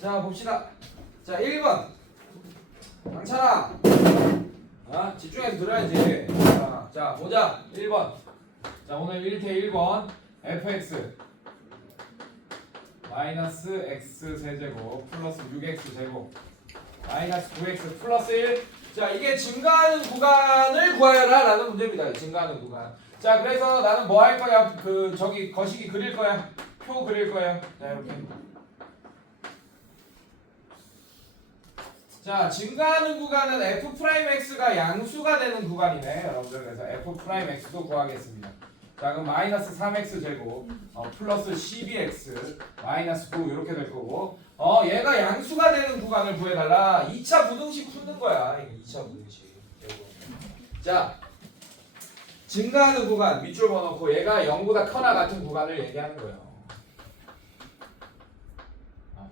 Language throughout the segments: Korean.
자 봅시다. 자 1번 강찬아 집중해서 들어야지. 자 보자. 1번. 자 오늘 1태 1번 fx 마이너스 x 세제곱 플러스 6x 제곱 마이너스 9x 플러스 1. 자 이게 증가하는 구간을 구하여라 라는 문제입니다. 증가하는 구간. 자 그래서 나는 뭐 할 거야? 그 저기 거시기 그릴 거야. 표 그릴 거야. 자 이렇게. 자 증가하는 구간은 f'x가 양수가 되는 구간이네 여러분들. 그래서 f'x도 구하겠습니다. 자 그럼 마이너스 3x 제곱 플러스 12x 마이너스 9 이렇게 될 거고 얘가 양수가 되는 구간을 구해달라. 2차 부등식 푸는 거야. 이거 2차 부등식. 자 증가하는 구간 밑줄 번놓고 얘가 0보다 커나 같은 구간을 얘기하는 거예요.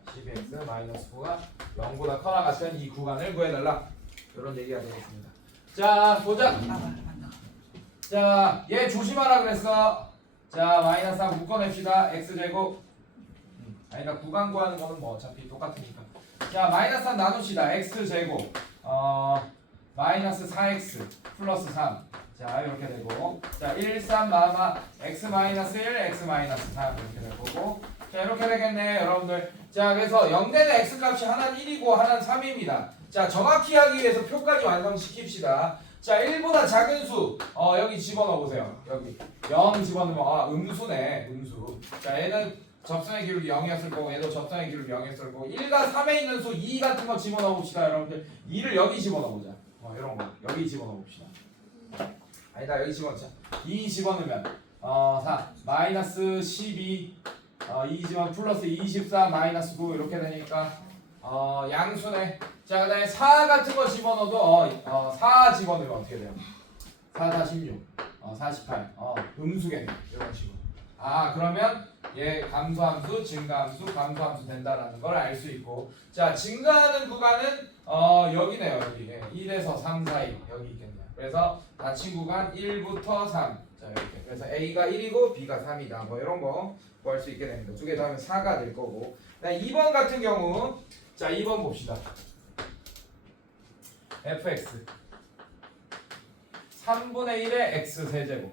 12x 마이너스 9가 0보다 커나 같은 이 구간을 구해달라. 이런 얘기가 되겠습니다. 자 보자. 자, 얘 조심하라 그랬어. 자, 마이너스 3 묶어냅시다. x제곱. 아니다, 구간 구하는 거는 뭐 어차피 똑같으니까. 자, 마이너스 3 나눕시다. x제곱. 마이너스 4x 플러스 3. 자, 이렇게 되고. 자, 1, 3, 마마. x 마이너스 1, x 마이너스 3. 이렇게 될 거고. 자, 이렇게 되겠네, 여러분들. 자, 그래서 0되는 x 값이 하나는 1이고 하나는 3입니다. 자, 정확히 하기 위해서 표까지 완성시킵시다. 자 1보다 작은 수 여기 집어넣어 보세요. 여기 0 집어넣으면 음수네. 음수. 자 얘는 접선의 기울기 0이었을 거고 얘도 접선의 기울기 0이었을 거고 1과 3에 있는 수 2 같은 거 집어넣어 봅시다. 여러분들 2를 여기 집어넣어 보자. 이런 거 여기 집어넣어 봅시다. 아니다 여기 집어넣자. 2 집어넣으면 4 마이너스 12 2 집어넣으면 플러스 24 마이너스 9 이렇게 되니까 양수네. 자 그다음에 4 같은 거 집어넣어도 4 집어넣으면 어떻게 돼요? 4, 4, 16 48 음수겠네. 이런 식으로. 그러면 얘 감소함수, 증가함수, 감소함수 된다라는 걸 알 수 있고. 자 증가하는 구간은 여기네요. 여기 1에서 3 사이 여기 있겠네요. 그래서 닫힌 구간 1부터 3. 자 이렇게. 그래서 A가 1이고 B가 3이다. 뭐 이런 거 구할 수 있게 됩니다. 두 개 더하면 4가 될 거고. 2번 같은 경우 자 2번 봅시다. fx 3분의 1의 x 세제곱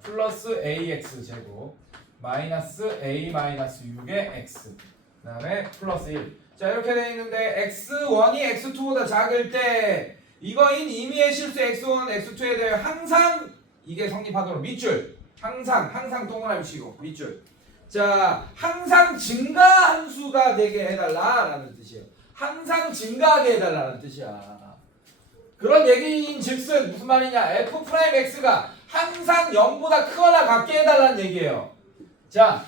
플러스 ax 제곱 마이너스 a 마이너스 6의 x 그 다음에 플러스 1. 자 이렇게 되어 있는데 x1이 x2보다 작을 때 이거인 임의의 실수 x1, x2에 대해 항상 이게 성립하도록 밑줄 항상 동그라미 치고 밑줄. 자 항상 증가한 수가 되게 해달라라는 뜻이에요. 항상 증가하게 해달라는 뜻이야. 그런 얘기인 즉슨 무슨 말이냐? f'x가 항상 0보다 크거나 같게 해달라는 얘기예요. 자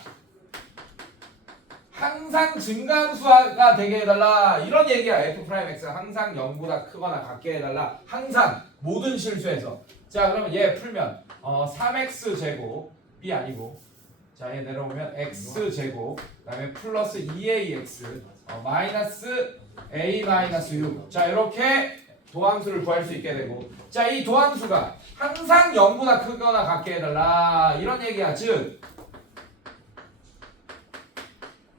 항상 증가함수가 되게 해달라 이런 얘기야. f'x가 항상 0보다 크거나 같게 해달라. 항상 모든 실수에서. 자 그러면 얘 풀면 3x 제곱 b 아니고 자 얘 내려오면 x 제곱 그 다음에 플러스 2ax 마이너스 a 마이너스 6. 자 이렇게 도함수를 구할 수 있게 되고. 자 이 도함수가 항상 0보다 크거나 같게 해달라 이런 얘기야. 즉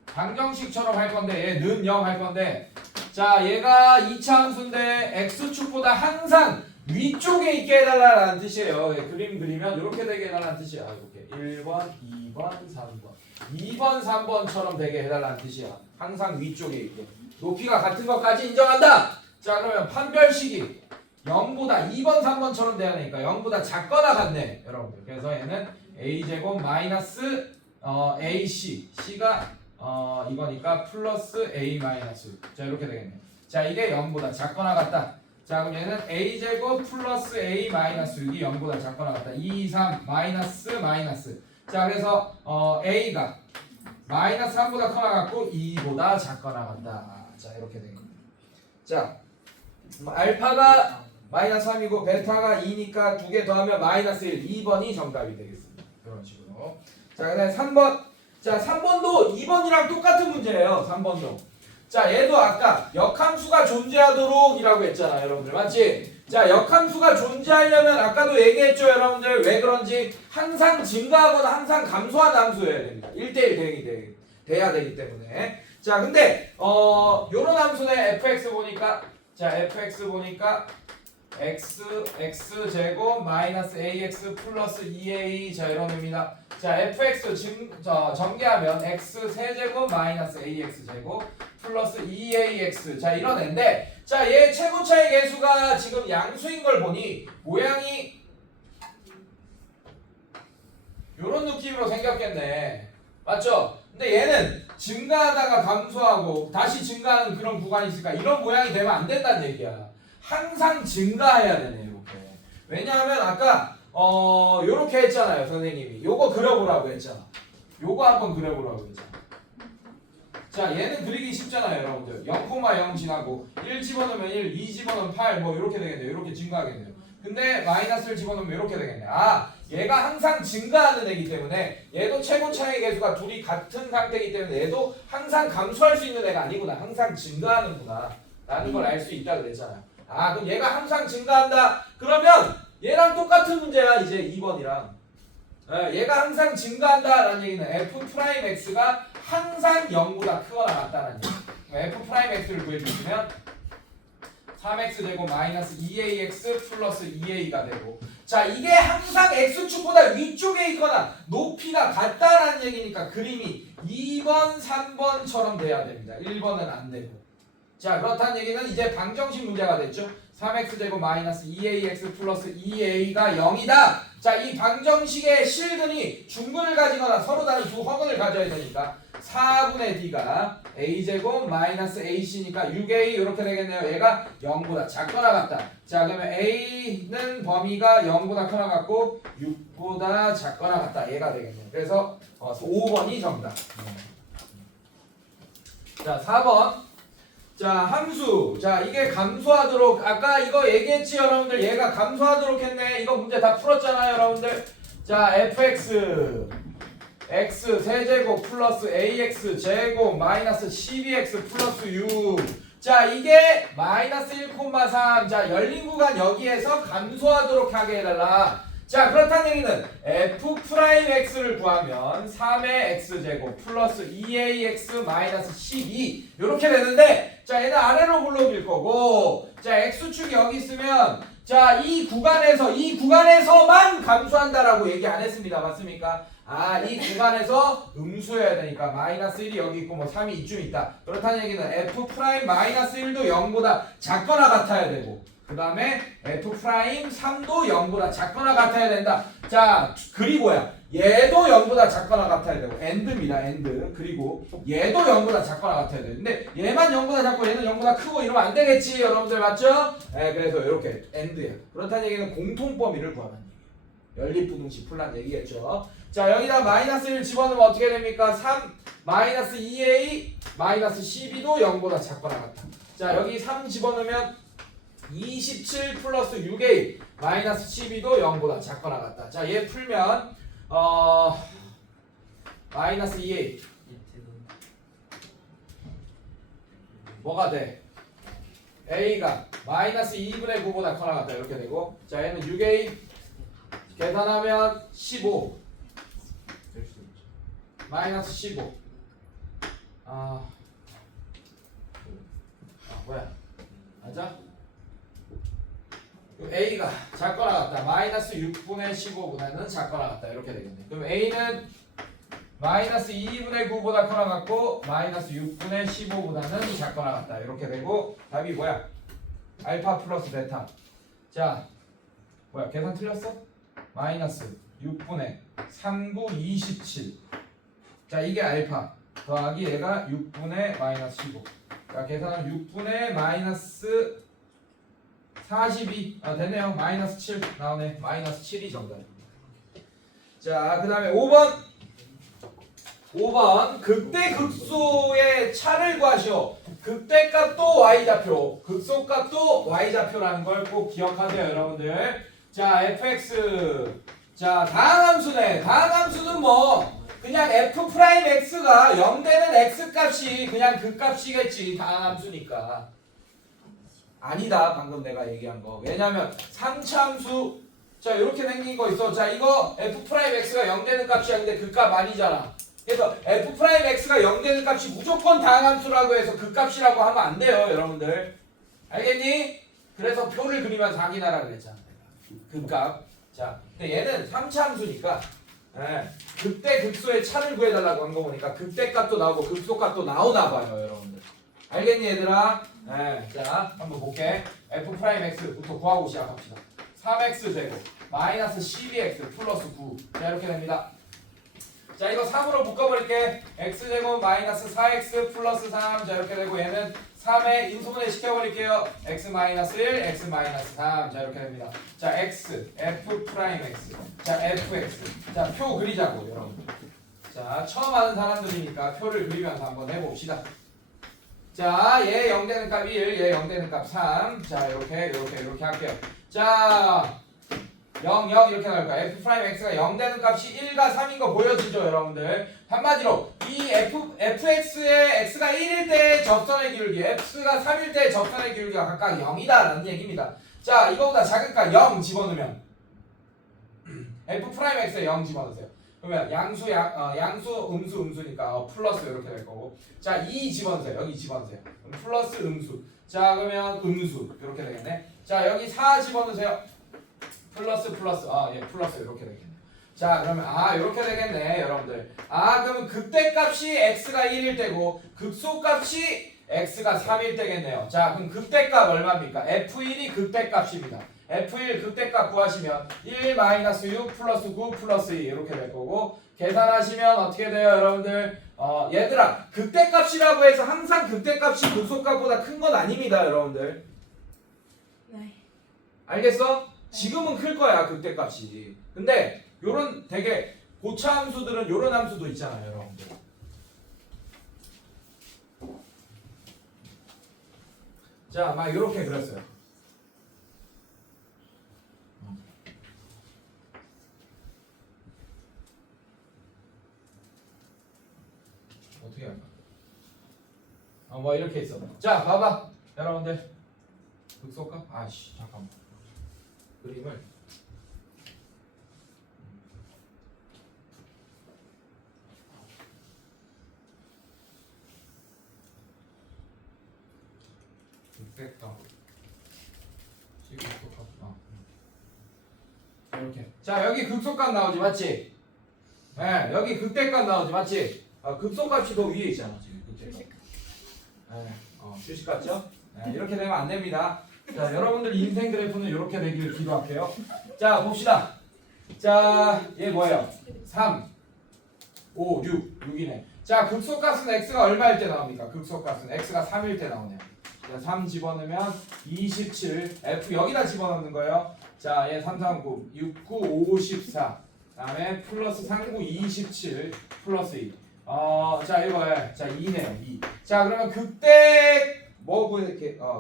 방정식처럼 할 건데 얘는 0 할 건데 자 얘가 2차 함수인데 x축보다 항상 위쪽에 있게 해달라는 뜻이에요. 그림 그리면 이렇게 되게 해달라는 뜻이야. 이렇게 1번, 2번, 3번 2번, 3번처럼 되게 해달라는 뜻이야. 항상 위쪽에 있게. 높이가 같은 것까지 인정한다. 자 그러면 판별식이 0보다 2번, 3번처럼 돼야 되니까 0보다 작거나 같네 여러분들. 그래서 얘는 a제곱 마이너스 ac c가 이거니까 플러스 a 마이너스. 자 이렇게 되겠네. 자 이게 0보다 작거나 같다. 자 그럼 얘는 a제곱 플러스 a 마이너스 6이 0보다 작거나 같다. 2, 3 마이너스 마이너스. 자 그래서 a가 마이너스 3보다 커나 같고 2보다 작거나 같다. 자 이렇게 되겠네. 자 알파가 마이너스 3이고 베타가 2니까 두 개 더하면 마이너스 1. 2번이 정답이 되겠습니다. 이런 식으로. 자 그다음에 3번. 자 3번도 2번이랑 똑같은 문제예요. 3번도. 자 얘도 아까 역함수가 존재하도록 이라고 했잖아 여러분들. 맞지? 자 역함수가 존재하려면 아까도 얘기했죠 여러분들. 왜 그런지 항상 증가하거나 항상 감소하는 함수여야 됩니다. 1대1 대응이 돼야 되기 때문에. 자 근데 요런 함수네 fx 보니까 자 fx 보니까 x 제곱 마이너스 ax 플러스 2a 자 이런 의미다. 자 fx 전개하면 x 세제곱 마이너스 ax 제곱 플러스 2ax 자 이런 애인데 자 얘 최고차의 계수가 지금 양수인 걸 보니 모양이 요런 느낌으로 생겼겠네. 맞죠? 근데 얘는 증가하다가 감소하고 다시 증가하는 그런 구간이 있으니까 이런 모양이 되면 안 된다는 얘기야. 항상 증가해야 되네 이렇게. 왜냐하면 아까 요렇게 했잖아요 선생님이. 요거 그려보라고 했잖아. 요거 한번 그려보라고 했잖아. 자 얘는 그리기 쉽잖아요 여러분들. 0,0 지나고 1 집어넣으면 1, 2 집어넣으면 8 뭐 이렇게 되겠네요. 이렇게 증가하겠네요. 근데 마이너스를 집어넣으면 이렇게 되겠네. 아 얘가 항상 증가하는 애기 때문에 얘도 최고차의 계수가 둘이 같은 상태이기 때문에 얘도 항상 감소할 수 있는 애가 아니구나. 항상 증가하는구나 라는 걸 알 수 있다 그랬잖아요. 아 그럼 얘가 항상 증가한다. 그러면 얘랑 똑같은 문제야 이제 2번이랑. 얘가 항상 증가한다 라는 얘기는 f'x가 항상 0보다 크거나 같다는 얘기. f'x를 구해주시면 3x제곱 마이너스 2ax 플러스 2a가 되고 자 이게 항상 x축보다 위쪽에 있거나 높이가 같다라는 얘기니까 그림이 2번 3번처럼 돼야 됩니다. 1번은 안 되고. 자 그렇다는 얘기는 이제 방정식 문제가 됐죠. 3x제곱 마이너스 2ax 플러스 2a가 0이다. 자 이 방정식의 실근이 중근을 가지거나 서로 다른 두 허근을 가져야 되니까 4분의 d가 a제곱 마이너스 ac니까 6a 이렇게 되겠네요. 얘가 0보다 작거나 같다. 자 그러면 a는 범위가 0보다 크거나 같고 6보다 작거나 같다. 얘가 되겠네요. 그래서 5번이 정답. 자 4번 자 함수 자 이게 감소하도록 아까 이거 얘기했지 여러분들. 얘가 감소하도록 했네. 이거 문제 다 풀었잖아요 여러분들. 자 fx x 세제곱 플러스 ax 제곱 마이너스 12x 플러스 6 자 이게 마이너스 1,3 자 열린 구간 여기에서 감소하도록 하게 해달라. 자 그렇다는 얘기는 f'x를 구하면 3의 x제곱 플러스 2ax 마이너스 12 이렇게 되는데 자 얘는 아래로 굴러길 거고 자 x축이 여기 있으면 자 이 구간에서만 감소한다라고 얘기 안 했습니다. 맞습니까? 아 이 구간에서 음수여야 되니까 마이너스 1이 여기 있고 뭐 3이 이쯤 있다. 그렇다는 얘기는 f' 마이너스 1도 0보다 작거나 같아야 되고 그 다음에 f'3도 0보다 작거나 같아야 된다. 자 그리고야 얘도 0보다 작거나 같아야 되고 and입니다. and 그리고 얘도 0보다 작거나 같아야 돼. 근데 얘만 0보다 작고 얘는 0보다 크고 이러면 안 되겠지 여러분들 맞죠? 네, 그래서 이렇게 and야. 그렇다는 얘기는 공통범위를 구하라는 얘기예요. 연립부등식 풀란 얘기겠죠. 자 여기다 마이너스 1 집어넣으면 어떻게 됩니까? 3 마이너스 2a 마이너스 12도 0보다 작거나 같다. 자 여기 3 집어넣으면 27 플러스 6a 마이너스 12도 0보다 작거나 같다. 자 얘 풀면 마이너스 2a 뭐가 돼? a가 마이너스 2분의 9보다 커나 같다. 이렇게 되고 자 얘는 6a 계산하면 15 마이너스 15 뭐야 맞아? a가 작거나 같다. 마이너스 6분의 15보다는 작거나 같다. 이렇게 되겠네. 그럼 a는 마이너스 2분의 9보다 커나 같고 마이너스 6분의 15보다는 작거나 같다. 이렇게 되고 답이 뭐야? 알파 플러스 베타. 자 뭐야 계산 틀렸어? 마이너스 6분의 39 27. 자 이게 알파 더하기 얘가 6분의 마이너스 15. 자 계산하면 6분의 마이너스 42 됐네요. 마이너스 7 나오네. 마이너스 7이 정답입니다. 자 그 다음에 5번 극대극소의 차를 구하시오. 극대값도 y좌표 극소값도 y좌표라는 걸 꼭 기억하세요 여러분들. 자 fx 자 다항함수네. 다항함수는 뭐 그냥 f'x가 0 되는 x값이 그냥 그 값이겠지. 다항함수니까. 아니다 방금 내가 얘기한 거. 왜냐면 상차함수 자 이렇게 생긴 거 있어. 자 이거 f'x가 0 되는 값이야. 근데 그 값 아니잖아. 그래서 f 프라임 x가 0 되는 값이 무조건 다항함수라고 해서 그 값이라고 하면 안 돼요, 여러분들. 알겠니? 그래서 표를 그리면서 확인하라 그랬잖아. 그 값. 자, 근데 얘는 3차 함수니까 극대 극소의 차를 구해달라고 한 거 보니까 극대값도 나오고 극소값도 나오나 봐요, 여러분들. 알겠니, 얘들아? 자, 한번 볼게. f 프라임 x부터 구하고 시작합시다. 3x 제곱 마이너스 12x 플러스 9. 자, 이렇게 됩니다. 자, 이거 3으로 묶어버릴게. x제곱 마이너스 4x 플러스 3. 자, 이렇게 되고 얘는 3에 인수분해 시켜버릴게요. x 마이너스 1, x 마이너스 3. 자, 이렇게 됩니다. 자, x, f 프라임 x. 자, fx. 자, 표 그리자고, 여러분. 자, 처음 하는 사람들이니까 표를 그리면서 한번 해봅시다. 자, 얘 0 되는 값 1, 얘 0 되는 값 3. 자, 이렇게 할게요. 자, 0, 0 이렇게 나올 거야. f 프라임 x가 0 되는 값이 1과 3인 거 보여지죠, 여러분들? 한마디로 이 fx의 x가 1일 때 접선의 기울기, x가 3일 때 접선의 기울기가 각각 0이다라는 얘기입니다. 자, 이거보다 작은 값 0 집어넣으면 f 프라임 x에 0 집어넣으세요. 그러면 양수, 음수니까 플러스 이렇게 될 거고. 자, 2 집어넣으세요. 여기 집어넣으세요. 그럼 플러스 음수. 자, 그러면 음수 이렇게 되겠네. 자, 여기 4 집어넣으세요. 플러스 플러스 이렇게 되겠네. 자, 그러면 이렇게 되겠네, 여러분들. 그러면 극대값이 x가 1일 때고 극소값이 x가 3일 때겠네요. 자, 그럼 극대값 얼마입니까? f1이 극대값입니다. f1 극대값 구하시면 1 마이너스 6 플러스 9 플러스 2 이렇게 될 거고, 계산하시면 어떻게 돼요, 여러분들? 얘들아, 극대값이라고 해서 항상 극대값이 극소값보다 큰 건 아닙니다, 여러분들. 네. 알겠어? 지금은 클 거야, 극대값이. 근데 요런 되게 고차 함수들은 요런 함수도 있잖아요, 여러분들. 자, 막 이렇게 그렸어요. 어떻게 할까? 뭐 이렇게 있어. 자, 봐봐, 여러분들. 극소값? 잠깐만. 그림을 극대값 시극소값 이렇게. 자, 여기 극소값 나오지, 맞지? 네, 여기 극대값 나오지, 맞지? 극소값이 더 위에 있잖아, 지금 극대값. 주식 같죠? 이렇게 되면 안 됩니다. 자, 여러분들 인생 그래프는 이렇게 되기를 기도할게요. 자, 봅시다. 자, 얘 뭐예요? 3, 5, 6이네. 자, 극소값은 x가 얼마일 때 나옵니까? 극소값은 x가 3일 때 나오네요. 자, 3 집어넣으면 27, f 여기다 집어넣는 거예요. 자, 얘 3, 3, 9, 6, 9, 54. 다음에 플러스 3, 9, 27 플러스 2. 자, 이거 자, 2네요. 2. 자, 그러면 극대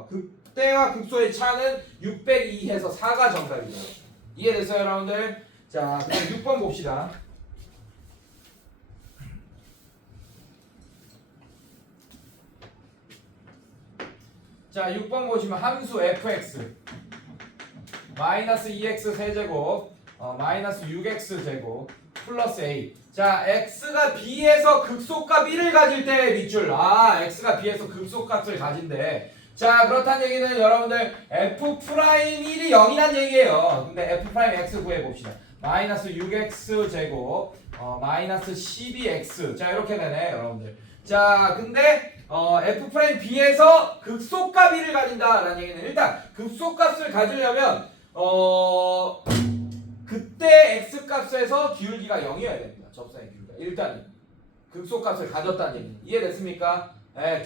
극대와 극소의 차는 602해서 4가 정답이죠. 이해됐어요, 여러분들? 자, 그럼 6번 봅시다. 자, 6번 보시면 함수 fx 마이너스 2x 세제곱 마이너스 6x 제곱 플러스 a. 자, x가 b에서 극소값 1을 가질 때 밑줄. x가 b에서 극소값을 가진대. 자, 그렇다는 얘기는 여러분들 f 프라임 1이 0이란 얘기예요. 근데 f 프라임 x 구해봅시다. 마이너스 6x 제곱 마이너스 12x. 자, 이렇게 되네, 여러분들. 자, 근데 f 프라임 b에서 극소값 1을 가진다라는 얘기는 일단 극소값을 가지려면 그때 x 값에서 기울기가 0이어야 됩니다. 접선의 기울기가. 일단 극소값을 가졌다는 얘기는 이해됐습니까?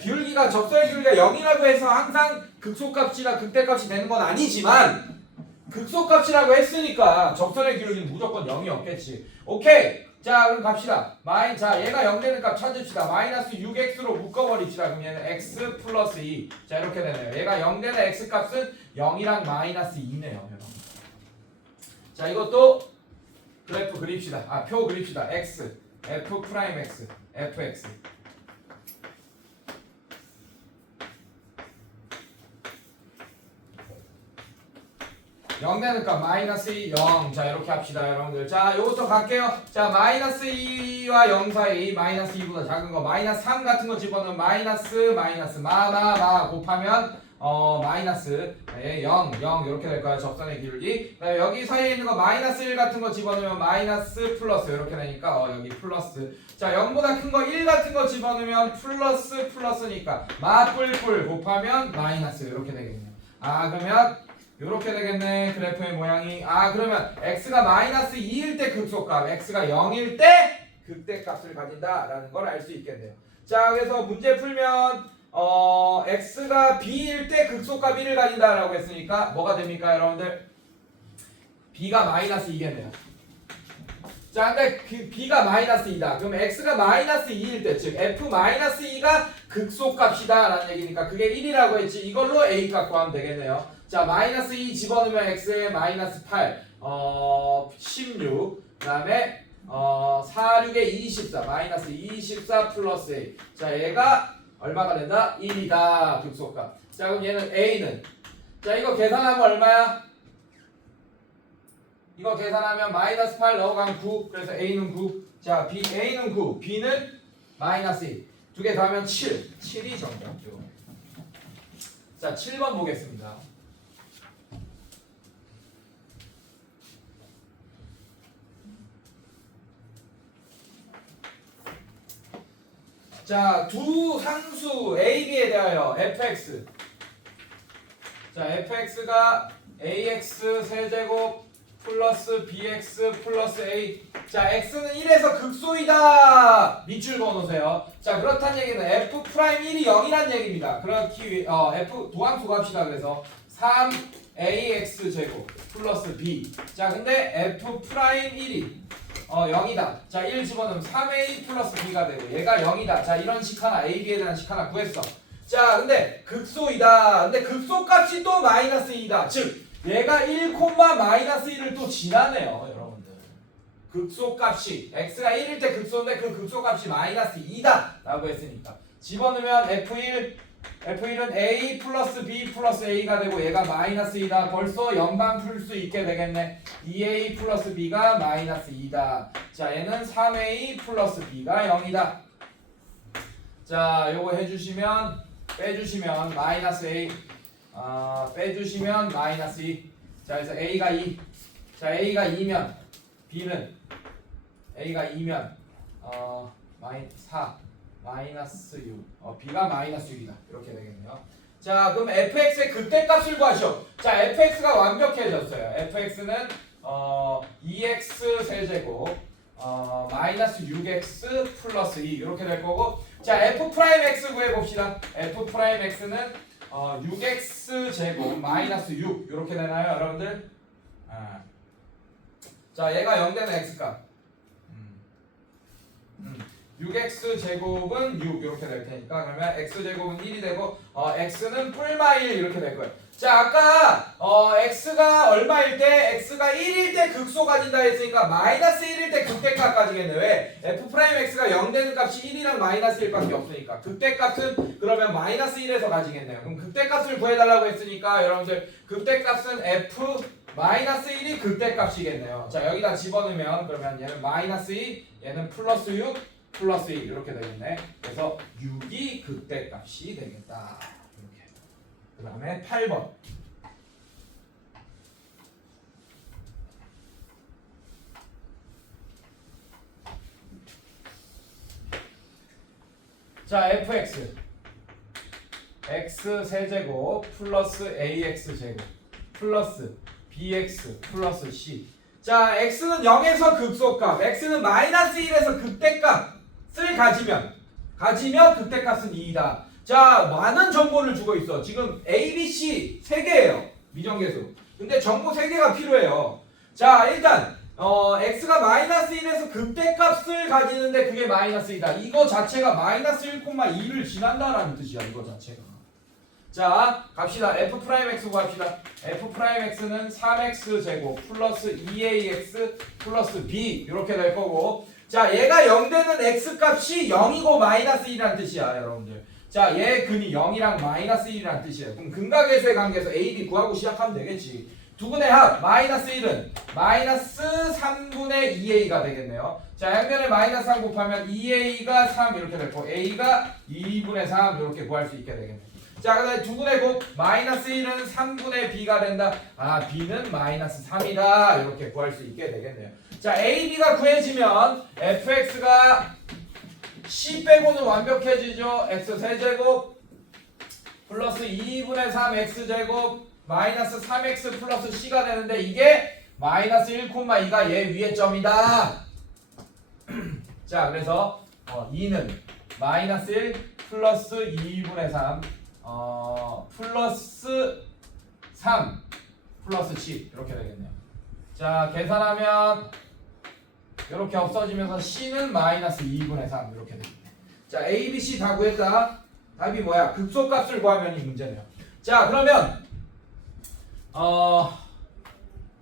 기울기가 접선의 기울기가 0이라고 해서 항상 극소값이나 극대값이 되는 건 아니지만 극소값이라고 했으니까 접선의 기울기는 무조건 0이었겠지. 오케이. 자, 그럼 갑시다. 자, 얘가 0 되는 값 찾읍시다. 마이너스 6x로 묶어버립시다. 그럼 얘는 x 플러스 2. 자, 이렇게 되네요. 얘가 0 되는 x 값은 0이랑 마이너스 2네요, 여러분. 자, 이것도 그래프 그립시다. 표 그립시다. x, f 프라임 x, fx. 0 되는 값 마이너스 2, 0. 자 이렇게 합시다 여러분들. 자 요것도 갈게요. 자 마이너스 2와 0 사이 마이너스 2보다 작은 거 마이너스 3 같은 거 집어넣으면 마이너스 마 곱하면 마이너스 0 이렇게 될 거야. 접선의 기울기. 여기 사이에 있는 거 마이너스 1 같은 거 집어넣으면 마이너스 플러스 이렇게 되니까 여기 플러스. 자 0보다 큰 거 1 같은 거 집어넣으면 플러스니까 마뿔뿔 곱하면 마이너스 이렇게 되겠네요. 그러면 이렇게 되겠네. 그래프의 모양이. 그러면 x가 마이너스 2일 때 극소값, x가 0일 때 극대값을 가진다라는 걸 알 수 있겠네요. 자 그래서 문제 풀면 x가 b일 때 극소값 1을 가진다라고 했으니까 뭐가 됩니까 여러분들? b가 마이너스 2겠네요. 자 근데 b가 마이너스 2다. 그럼 x가 마이너스 2일 때, 즉 f 마이너스 2가 극소값이다 라는 얘기니까 그게 1이라고 했지. 이걸로 a 값 구하면 되겠네요. 자 마이너스 2 집어넣으면 x에 마이너스 8 16 그 다음에 4, 6에 24 마이너스 24 플러스 a. 자 얘가 얼마가 된다? 1이다 극소값. 자 그럼 얘는 a는 자 이거 계산하면 얼마야? 이거 계산하면 마이너스 8 넣어가면 9. 그래서 a는 9. 자 a는 9 b는 마이너스 2. 두 개 더하면 7이 정답죠. 자 7번 보겠습니다. 자, 두 상수 A, B에 대하여 fx. 자, fx가 ax 세제곱 플러스 bx 플러스 a. 자, x는 1에서 극소이다. 밑줄 그어놓으세요. 자, 그렇다는 얘기는 f 프라임 1이 0이란 얘기입니다. 그렇기 위해 f 도함수 갑시다. 그래서 3ax 제곱 플러스 b. 자, 근데 f 프라임 1이 0이다. 자, 1 집어넣으면 3a 플러스 b가 되고 얘가 0이다. 자, 이런 식 하나, a, b에 대한 식 하나 구했어. 자, 근데 극소이다. 근데 극소값이 또 마이너스 2다. 즉, 얘가 1, 마이너스 1을 또 지나네요, 여러분들. 극소값이 x가 1일 때 극소인데 그 극소값이 마이너스 2다 라고 했으니까 집어넣으면 F1은 A 플러스 B 플러스 A가 되고 얘가 마이너스 2다. 벌써 연방 풀 수 있게 되겠네. 2A 플러스 B가 마이너스 2다. 자 얘는 3A 플러스 B가 0이다. 자 요거 해주시면 빼주시면 마이너스 A 빼주시면 마이너스 2. 자 그래서 A가 2. 자 A가 2면 B는 A가 2면 4 마이너스 6 B가 마이너스 6이다 이렇게 되겠네요. 자 그럼 fx의 극대값을 구하시오. 자 fx가 완벽해졌어요. fx는 2x 세제곱 마이너스 6x 플러스 2 이렇게 될 거고 자 f 프라임 x 구해봅시다. f 프라임 x는 6x 제곱 마이너스 6 이렇게 되나요 여러분들? 자 얘가 0 되는 x값 6x 제곱은 6 이렇게 될 테니까 그러면 x 제곱은 1이 되고 x는 뿔마 1 이렇게 될 거예요. 자 아까 x가 얼마일 때 x가 1일 때 극소 가진다 했으니까 마이너스 1일 때 극대값 가지겠네. 왜? f 프라임 x가 0 되는 값이 1이랑 마이너스 1밖에 없으니까 극대값은 그러면 마이너스 1에서 가지겠네요. 그럼 극대값을 구해달라고 했으니까 여러분들 극대값은 f 마이너스 1이 극대값이겠네요. 자 여기다 집어넣으면 그러면 얘는 마이너스 2 얘는 플러스 6 플러스 2 이렇게 되겠네. 그래서 6이 극대값이 되겠다. 이렇게. 그 다음에 8번. 자 fx x 세제곱 플러스 ax 제곱 플러스 bx 플러스 c. 자 x는 0에서 극소값 x는 마이너스 1에서 극대값을 가지면 극대값은 2이다. 자 많은 정보를 주고 있어. 지금 a, b, c 3개예요 미정계수. 근데 정보 3개가 필요해요. 자 일단 x가 마이너스 1에서 극대값을 가지는데 그게 마이너스 2다. 이거 자체가 마이너스 1,2를 지난다라는 뜻이야. 이거 자체가. 자 갑시다. f 프라임 x 구합시다. f 프라임 x는 3x 제곱 플러스 2ax 플러스 b 이렇게 될 거고 자 얘가 0 되는 x 값이 0이고 마이너스 1이라는 뜻이야 여러분들. 자 얘 근이 0이랑 마이너스 1이라는 뜻이에요. 그럼 근각계수의 관계에서 a, b 구하고 시작하면 되겠지. 두근의 합 마이너스 1은 마이너스 3분의 2a가 되겠네요. 자, 양변에 마이너스 3 곱하면 2a가 3 이렇게 되고 a가 2분의 3 이렇게 구할 수 있게 되겠네요. 자, 그 다음에 두근의 곱 마이너스 1은 3분의 b가 된다. 아, b는 마이너스 3이다 이렇게 구할 수 있게 되겠네요. 자, a, b가 구해지면 fx가 c 빼고는 완벽해지죠. x 세제곱 플러스 2분의 3 x제곱 마이너스 3x 플러스 c가 되는데 이게 마이너스 1,2가 얘 위의 점이다. 자, 그래서 2는 마이너스 1 플러스 2분의 3 플러스 3 플러스 c 이렇게 되겠네요. 자, 계산하면 이렇게 없어지면서 c는 마이너스 2분의 3 이렇게 되겠네. 자, a, b, c 다 구했다. 답이 뭐야? 극소값을 구하면 이 문제네요. 자, 그러면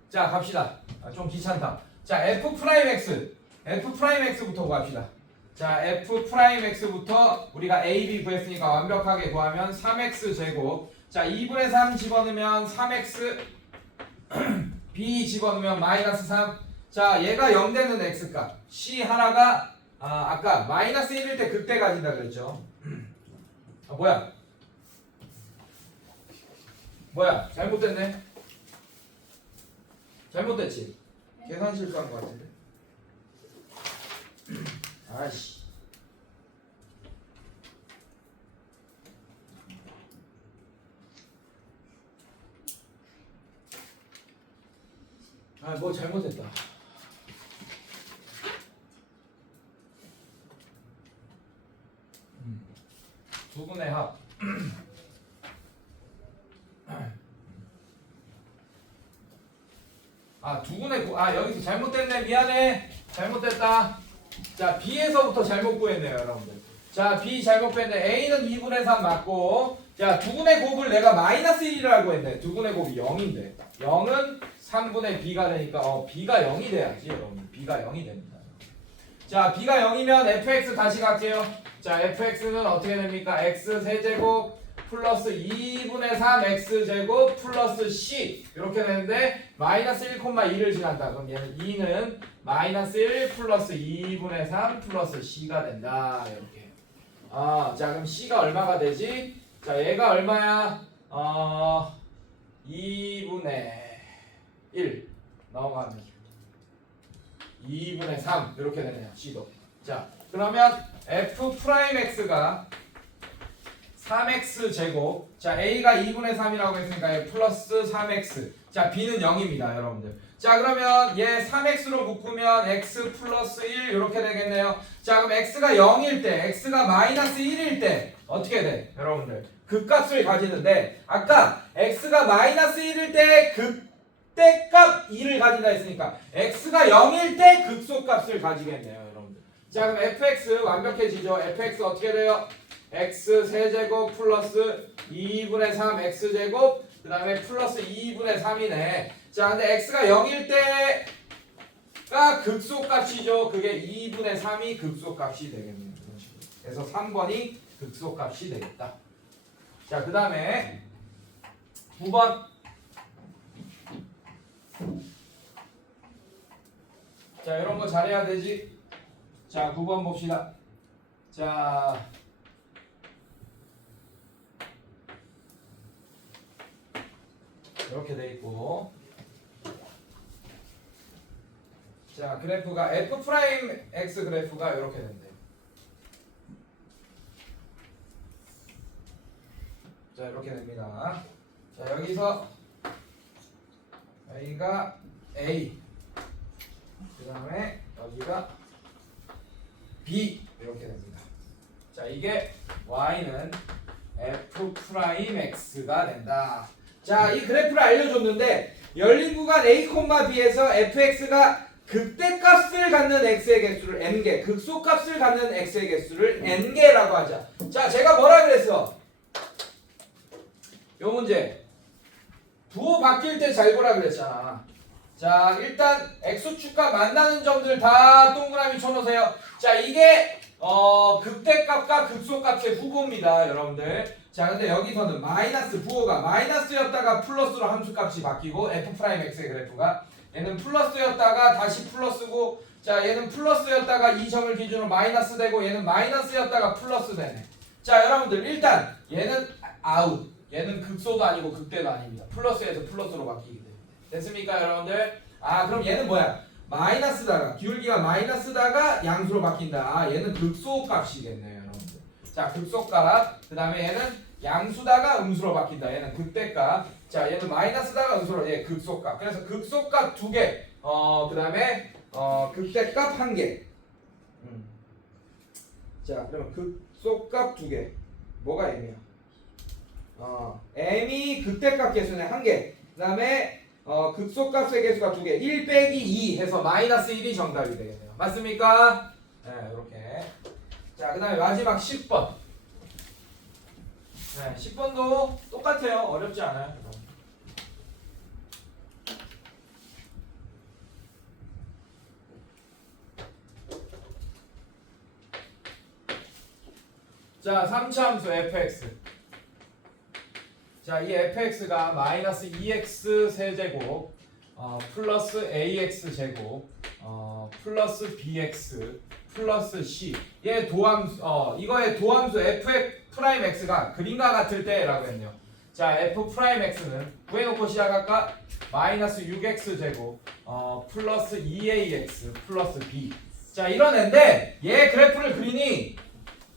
자, 갑시다. 좀 귀찮다. 자, f'x부터 구합시다. 자, f'x부터 우리가 a, b 구했으니까 완벽하게 구하면 3x 제곱. 자, 2분의 3 집어넣으면 3x b 집어넣으면 마이너스 3. 자, 얘가 0 되는 x값. c 하나가 아까 마이너스 1일 때 극대 가진다 그랬죠. 뭐야? 잘못됐네. 잘못됐지? 계산 실수한 것 같은데. 아이씨. 뭐 잘못했다. 두분의 합. 두분의 여기서 잘못됐네. 미안해. 잘못됐다. 자, b에서부터 잘못 구했네요, 여러분들. 자, b 잘못 구했네. a는 2분의 3 맞고, 자, 두분의 곱을 내가 마이너스 1이라고 했네. 두분의 곱이 0인데 0은 3분의 b가 되니까 b가 0이 돼야지, 여러분. b가 0이 됩니다. 자, b가 0이면 fx 다시 갈게요. 자, fx는 어떻게 됩니까? x 세제곱 플러스 2분의 3 x제곱 플러스 c 이렇게 되는데 마이너스 1,2를 지난다. 그럼 얘는 2는 마이너스 1 플러스 2분의 3 플러스 c가 된다. 이렇게. 자, 그럼 c가 얼마가 되지? 자, 얘가 얼마야? 2분의 1 넘어가면 2분의 3 이렇게 되네요. c도. 자, 그러면 f'x가 3x 제곱. 자, a가 2분의 3이라고 했으니까 플러스 3x. 자, b는 0입니다, 여러분들. 자, 그러면 얘 3x로 묶으면 x 플러스 1 이렇게 되겠네요. 자, 그럼 x가 0일 때, x가 마이너스 1일 때 어떻게 돼, 여러분들? 극값을 가지는데 아까 x가 마이너스 1일 때 극대값 2를 가진다 했으니까 x가 0일 때 극소값을 가지겠네요, 여러분들. 자, 그럼 fx 완벽해지죠. fx 어떻게 돼요? x 세제곱 플러스 2분의 3 x제곱 그 다음에 플러스 2분의 3이네. 자, 근데 x가 0일 때가 극소값이죠. 그게 2분의 3이 극소값이 되겠네요. 이런 식으로. 그래서 3번이 극소값이 되겠다. 자, 그 다음에 9번. 자, 이런 거 잘해야 되지. 자, 9번 봅시다. 자, 이렇게 돼 있고, 자, 그래프가 f'x 그래프가 이렇게 된대요. 자, 이렇게 됩니다. 자, 여기서 여기가 a, 그 다음에 여기가 b 이렇게 됩니다. 자, 이게 y는 f'x가 된다. 자, 이 그래프를 알려줬는데 열린 구간 a, b에서 fx가 극대값을 갖는 x의 개수를 n개, 극소값을 갖는 x의 개수를 n개라고 하자. 자, 제가 뭐라 그랬어? 요 문제 부호 바뀔 때 잘 보라 그랬잖아. 자 일단 x축과 만나는 점들 다 동그라미 쳐놓으세요. 자 이게 극대값과 극소값의 후보입니다 여러분들. 자 근데 여기서는 마이너스 부호가 마이너스였다가 플러스로 함수값이 바뀌고 f'x의 그래프가 얘는 플러스였다가 다시 플러스고 자 얘는 플러스였다가 이 점을 기준으로 마이너스 되고 얘는 마이너스였다가 플러스 되네. 자 여러분들 일단 얘는 아웃 얘는 극소도 아니고 극대도 아닙니다. 플러스에서 플러스로 바뀌기 때문에 됐습니까 여러분들? 아 그럼 얘는 뭐야? 마이너스다가 기울기가 마이너스다가 양수로 바뀐다. 아 얘는 극소 값이겠네요 여러분들. 자 극소값 그 다음에 얘는 양수다가 음수로 바뀐다. 얘는 극대값. 자 얘는 마이너스다가 음수로 얘 극소값. 그래서 극소값 2개 그 다음에 극대값 1개. 자 그러면 극소값 2개 뭐가 m이야? m이 극대값 개수는 1개. 그 다음에 극소값의 개수가 2개. 1 빼기 2 해서 마이너스 1이 정답이 되겠네요. 맞습니까? 네, 이렇게. 자, 그 다음에 마지막 10번. 네, 10번도 똑같아요. 어렵지 않아요. 자, 3차 함수 fx. 자, 이 fx가 마이너스 2x 세제곱 플러스 ax 제곱 플러스 bx 플러스 c 얘 도함수 이거의 도함수 f'x가 그림과 같을 때라고 했네요. 자, f'x는 구해놓고 시작할까? 마이너스 6x 제곱 플러스 2ax 플러스 b. 자, 이런 애인데 얘 그래프를 그리니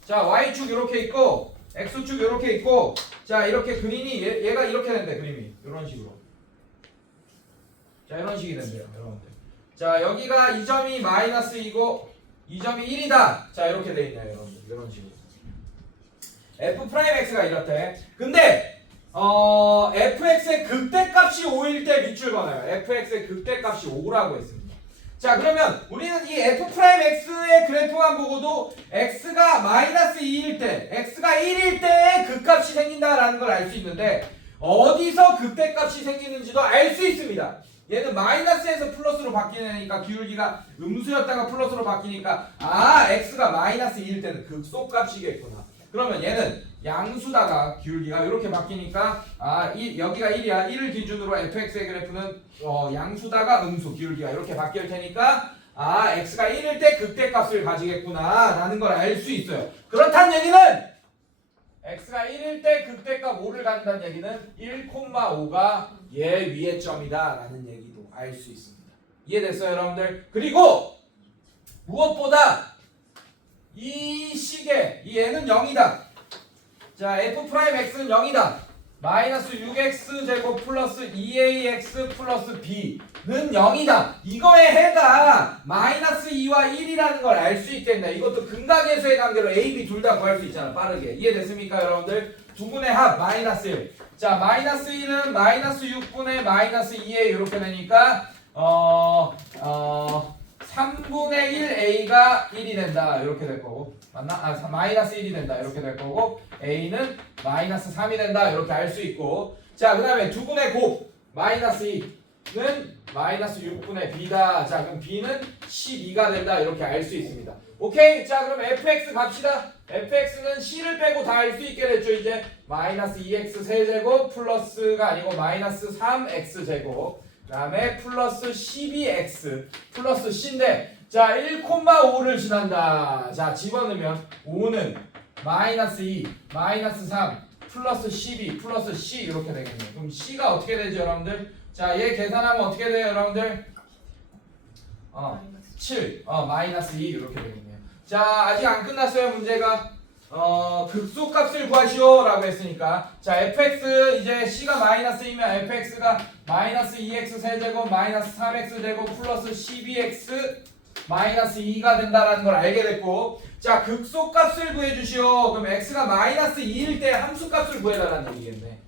자 y축 이렇게 있고 x축 이렇게 있고 자 이렇게 그리니 얘가 이렇게 된대 그림이 이런 식으로. 자 이런 식이 된대요 여러분들. 자 여기가 이 점이 마이너스 2고 이 점이 1이다. 자 이렇게 돼 있네요 여러분들. 이런 식으로 f'x가 이렇대. 근데 fx의 극대값이 5일 때 밑줄 그어요. fx의 극대값이 5라고 했습니다. 자 그러면 우리는 이 f'x의 그래프만 보고도 x가 마이너스 2일 때 x가 1일 때 극값이 생긴다라는 걸 알 수 있는데 어디서 극대값이 생기는지도 알 수 있습니다. 얘는 마이너스에서 플러스로 바뀌니까 기울기가 음수였다가 플러스로 바뀌니까 아 x가 마이너스 2일 때는 극소값이겠구나. 그러면 얘는 양수다가 기울기가 이렇게 바뀌니까 아 여기가 1이야. 1을 기준으로 fx의 그래프는 양수다가 음수 기울기가 이렇게 바뀔 테니까 아 x가 1일 때 극대값을 가지겠구나 라는 걸 알 수 있어요. 그렇다는 얘기는 x가 1일 때 극대값 5를 가진다는 얘기는 1,5가 얘 위의 점이다 라는 얘기도 알 수 있습니다. 이해됐어요 여러분들? 그리고 무엇보다 이 식의 이 얘는 0이다. 자 f'x는 0이다. 마이너스 6x 제곱 플러스 2ax 플러스 b는 0이다. 이거의 해가 마이너스 2와 1이라는 걸 알 수 있겠네. 이것도 근각계수의 관계로 a, b 둘 다 구할 수 있잖아. 빠르게. 이해됐습니까 여러분들? 두 분의 합 마이너스 1. 자 마이너스 1은 마이너스 6분의 마이너스 2에 이렇게 되니까 3분의 1 a가 1이 된다 이렇게 될 거고 맞나? 마이너스 1이 된다 이렇게 될 거고 a는 마이너스 3이 된다 이렇게 알 수 있고 자 그 다음에 2분의 곱 마이너스 2는 마이너스 6분의 b다. 자 그럼 b는 12가 된다 이렇게 알 수 있습니다. 오케이? 자 그럼 fx 갑시다. fx는 c를 빼고 다 알 수 있게 됐죠. 이제 마이너스 2x 세제곱 플러스가 아니고 마이너스 3x 제곱 그 다음에 플러스 12x 플러스 c인데 자 1,5를 지난다. 자 집어넣으면 5는 마이너스 2 마이너스 3 플러스 12 플러스 c 이렇게 되겠네요. 그럼 c가 어떻게 되죠 여러분들? 자 얘 계산하면 어떻게 돼요 여러분들? 7 마이너스 2 이렇게 되겠네요. 자 아직 안 끝났어요 문제가. 극소값을 구하시오 라고 했으니까 자 fx 이제 c가 마이너스이면 fx가 마이너스 2x 세제곱 마이너스 3x 제곱 플러스 12x 마이너스 2가 된다라는 걸 알게 됐고 자 극소값을 구해주시오. 그럼 x가 마이너스 2일 때 함수값을 구해달라는 얘기겠네.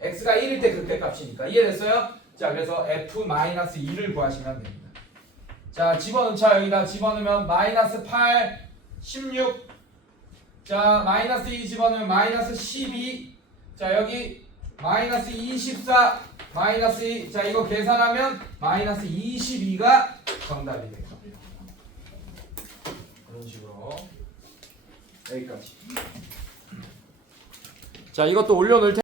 x가 1일 때 극대값이니까 이해됐어요? 자 그래서 f 마이너스 2를 구하시면 됩니다. 자 집어넣자. 여기다 집어넣으면 마이너스 8 16 자 마이너스 2 집어넣으면 마이너스 12 자 여기 마이너스 24 마이너스 2. 자 이거 계산하면 마이너스 22가 정답이 될 겁니다. 그런 식으로 여기까지. 자 이것도 올려놓을 텐데